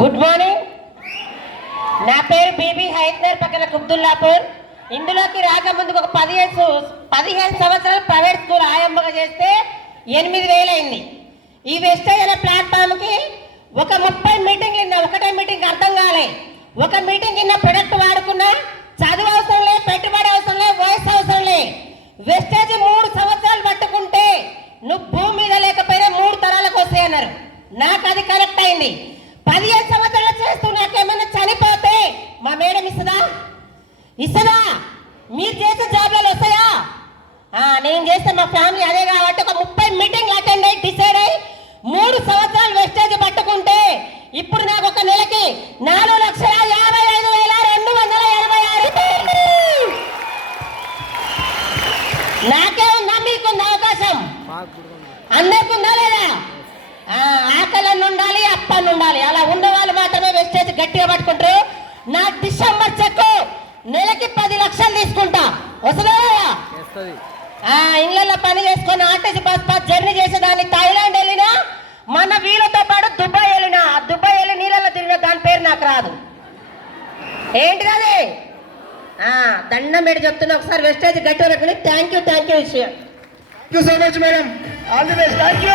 Good morning. నా పేరు BB Hyder పక్కన కుబ్దుల్లాపూర్. ఇందులోకి రాకముందు ఒక 15 సంవత్సరాలు ప్రైవేట్ స్కూల్ ఆయమ్మగా చేస్తే 8,000 అయింది. ఈ వెస్టేజ్ అనే ప్లాట్ఫామ్కి ఒక 30 మీటింగ్లు విన్నా, ఒకటే మీటింగ్ అర్థం కాలే. ఒక మీటింగ్ విన్న ప్రొడక్ట్ వాడుకున్నా, చదువు అవసరం లే, పెట్టుబడి అవసరం లే, వయసు అవసరం లే. వెస్టేజ్ 3 సంవత్సరాలు పట్టుకుంటే నువ్వు భూమి మీద లేకపోయినా 3 తరాలకు వస్తాయి అన్నారు. నాకు అది కరెక్ట్ అయింది. 15 సంవత్సరాలు చేస్తూ నాకేమన్నా చనిపోతే మా మేడం ఇస్తుందా? మీరు చేసే జాబ్లలో వస్తాయా? నేను చేస్తే మా ఫ్యామిలీ అదే కాబట్టి ఒక 30 మీటింగ్లు అటెండ్ అయ్యి డిసైడ్ అయ్యి 3 సంవత్సరాలు వెస్టేజ్ పట్టుకుంటే ఇప్పుడు నాకు ఒక నెలకి 4,55,286 నాకే ఉందా? మీకుందా అవకాశం? అందరికుందా లేదా? ఆకలన్న ఉండాలి, అప్పన్న ఉండాలి. అలా ఉన్న వాళ్ళు మాత్రమే వెస్టేజ్ గట్టిగా పట్టుకుంటారు. నా డిసెంబర్ చెక్కు నెలకి 10 లక్షలు తీసుకుంటా. వస్తుందా? ఇళ్లలో పని చేసుకొని ఆర్టీసీ బస్ జర్నీ చేసేదాన్ని. థాయిలాండ్ వెళ్ళినా, మన వీళ్ళతో పాటు దుబాయ్ వెళ్ళినా, దుబాయ్ వెళ్ళి నీళ్ళలో తిరిగిన దాని పేరు నాకు రాదు. ఏంటిది అది? దండం పెట్టి చెప్తున్నా. ఒకసారి వెస్టేజ్ గట్టిగా పెట్టుకుని థ్యాంక్ యూ విషయం. Thank you so much, madam. All the best. Thank you.